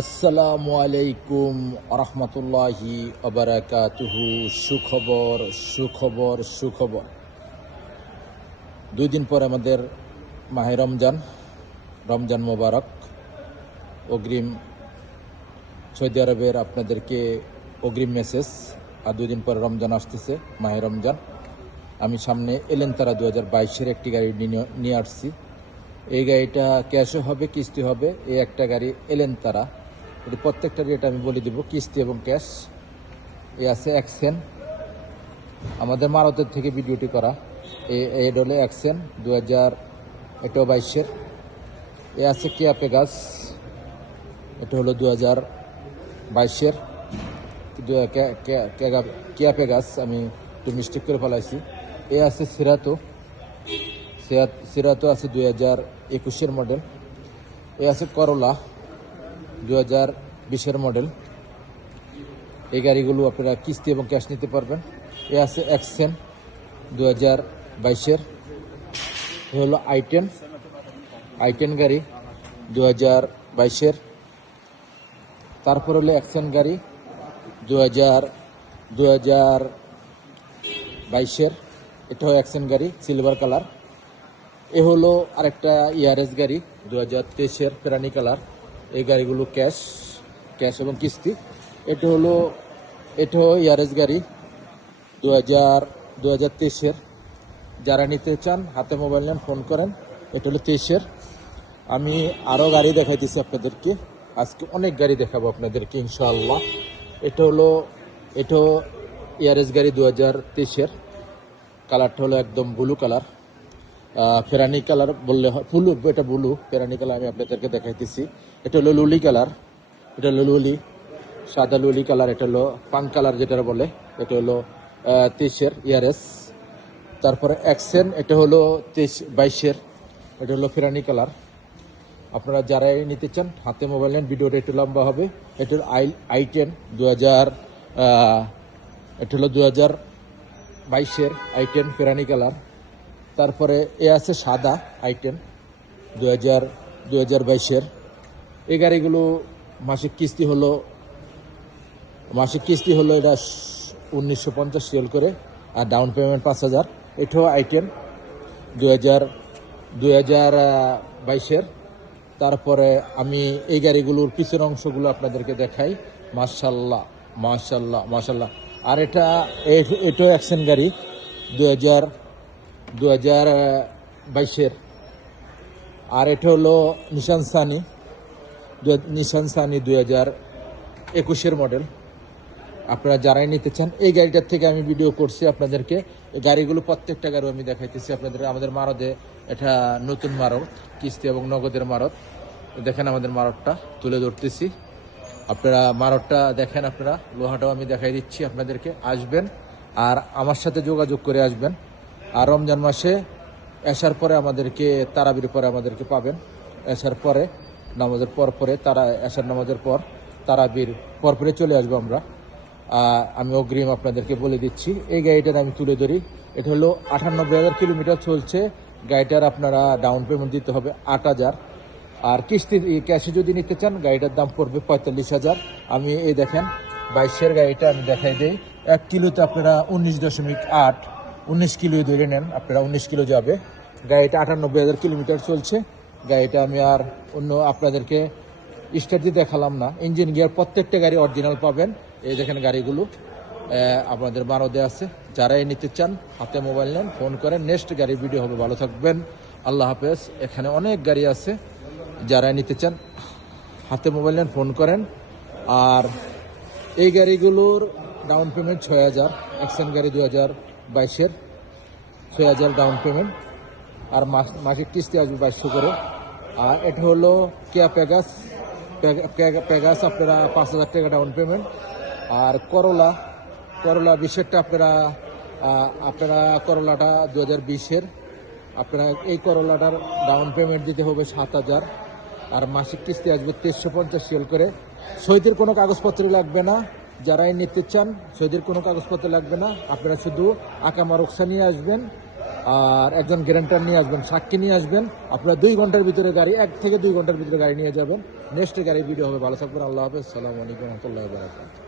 আসসালামু আলাইকুম আরহামতুল্লাহি আবরাকাতুহু। সুখবর সুখবর সুখবর। 2 দিন পর আমাদের মাহে রমজান। রমজান মোবারক। অগ্রিম সৌদি আরবের আপনাদেরকে অগ্রিম মেসেজ। আর 2 দিন পরে রমজান আসতেছে, মাহে রমজান। আমি সামনে এলেনতারা 2022-এর একটি গাড়ি নিয়ে আসছি। এই গাড়িটা ক্যাশও হবে, কিস্তি হবে। এই একটা গাড়ি এলেনতারা, এটি প্রত্যেকটা রেট আমি বলে দিব, কিস্তি এবং ক্যাশ। এ আছে অ্যাকসেন, আমাদের মারতের থেকে ভিডিওটি করা। এটা হলো অ্যাকসেন 2022-এর। এ আছে কিয়া পেগাস, এটা হলো 2022-এর কিয়া পেগাস, আমি একটু মিস্টেক করে ফেলাইছি। এ আছে সিরাতো আছে 2021-এর মডেল। এ আছে করলা 2020-এর মডেল। এই গাড়িগুলো আপনারা কিস্তি এবং ক্যাশ নিতে পারবেন। এ আছে অ্যাকসেন 2022-এর। এ হলো আই10 গাড়ি 2022-এর। তারপর হলো অ্যাকসেন গাড়ি 2022-এর। এটাও অ্যাকসেন গাড়ি, সিলভার কালার। এ হলো আরেকটা ইয়ারেস গাড়ি 2023-এর, পেরানি কালার। এই গাড়িগুলো ক্যাশ এবং কিস্তি। এটাও ইয়ারেস গাড়ি 2023-এর। যারা নিতে চান হাতে মোবাইল নেন, ফোন করেন। এটা হলো 23-এর। আমি আরও গাড়ি দেখাইতেছি আপনাদেরকে, আজকে অনেক গাড়ি দেখাবো আপনাদেরকে ইনশাআল্লাহ। এটাও ইয়ারেস গাড়ি 2023-এর। কালারটা হলো একদম ব্লু কালার, ফেরানি কালার বললে হয়, এটা ব্লু ফেরানি কালার আমি আপনাদেরকে দেখাইতেছি। এটা হলো লুলি কালার, এটা হলো লুলি, সাদা লুলি কালার। এটা হলো পান কালার যেটা বলে। এটা হলো 23-এর ইয়ারেস। তারপরে অ্যাকসেন, এটা হলো 22-এর। এটা হলো ফেরানি কালার। আপনারা যারাই নিতে চান হাতে মোবাইল নেন, ভিডিওটা একটু লম্বা হবে। এটা হলো আই10 এটা হলো 2022-এর আই10 ফেরানি কালার। তারপরে এ আছে সাদা আই10 2022-এর। এই গাড়িগুলো মাসিক কিস্তি হলো এটা 1950 সেল করে, আর ডাউন পেমেন্ট 5000। এটাও আই10 2022-এর। তারপরে আমি এই গাড়িগুলোর পিছনের অংশগুলো আপনাদেরকে দেখাই। মাশাল্লাহ মাশাল্লাহ মাশাল্লাহ। আর এটাও অ্যাকশন গাড়ি 2022-এর। আর এটা হলো নিশান সানি 2021-এর মডেল। আপনারা যারাই নিতে চান, এই গাড়িটার থেকে আমি ভিডিও করছি আপনাদেরকে। এই গাড়িগুলো প্রত্যেকটা গাড়ি আমি দেখাইতেছি আপনাদের। আমাদের মারদে এটা নতুন মারদ, কিস্তি এবং নগদের মারদ। দেখেন আমাদের মারদটা তুলে ধরতেছি, আপনারা মারদটা দেখেন। আপনারা লোহাটাও আমি দেখাই দিচ্ছি আপনাদেরকে। আসবেন আর আমার সাথে যোগাযোগ করে আসবেন। আর রমজান মাসে আসার পরে আমাদেরকে তারাবির পরে আমাদেরকে পাবেন। আসার পরে নামাজের পরে আসার নামাজের পর তারাবির পরে চলে আসবো আমরা। আমি অগ্রিম আপনাদেরকে বলে দিচ্ছি। এই গাড়িটার আমি তুলে ধরি। এটা হলো 98,000 কিলোমিটার চলছে। গাড়িটার আপনারা ডাউন পেমেন্ট দিতে হবে 8,000। আর কিস্তি ক্যাশে যদি নিতে চান গাড়িটার দাম পড়বে 45,000। আমি এই দেখেন 22-এর গাড়িটা আমি দেখাই দিই। 1 কিলোতে আপনারা 19 কিলো ধরে নেন, আপনারা 19 কিলো যাবে। গাড়িটা 98,000 কিলোমিটার চলছে। গাড়িটা আমি আর অন্য আপনাদেরকে স্টার্ট দিয়ে দেখালাম না। ইঞ্জিন গিয়ার প্রত্যেকটা গাড়ি অরিজিনাল পাবেন। এই দেখেন গাড়িগুলো আপনাদের মারদে আছে। যারাই নিতে চান হাতে মোবাইল নেন, ফোন করেন। নেক্সট গাড়ি ভিডিও হবে। ভালো থাকবেন, আল্লাহ হাফেজ। এখানে অনেক গাড়ি আছে, যারাই নিতে চান হাতে মোবাইল নেন, ফোন করেন। আর এই গাড়িগুলোর ডাউন পেমেন্ট 6,000। অ্যাকশন গাড়ি 2022-এর 6,000 ডাউন পেমেন্ট, আর মাসিক কিস্তি আসবে 2200 করে। আর এটা হলো কিয়া পেগাস আপনারা 5,000 টাকা ডাউন পেমেন্ট। আর করলা 20-এরটা আপনারা করলাটা 2020-এর। আপনারা এই করলাটার ডাউন পেমেন্ট দিতে হবে 7,000, আর মাসিক কিস্তি আসবে 350 সেল করে। সৌদির কোনো কাগজপত্র লাগবে না। যারাই নিতে চান সৌদির কোনো কাগজপত্র লাগবে না। আপনারা শুধু আকামা রক্সা নিয়ে আসবেন, আর একজন গ্যারান্টার নিয়ে আসবেন, সাক্ষী নিয়ে আসবেন। আপনারা 2 ঘন্টার ভিতরে গাড়ি, 1 থেকে 2 ঘন্টার ভিতরে গাড়ি নিয়ে যাবেন। নেক্সট গাড়ির ভিডিও হবে। ভালো থাকবেন, আল্লাহ হাফেজ, আসসালামু আলাইকুম রহমতুল্লাহ বারাকাতুহু।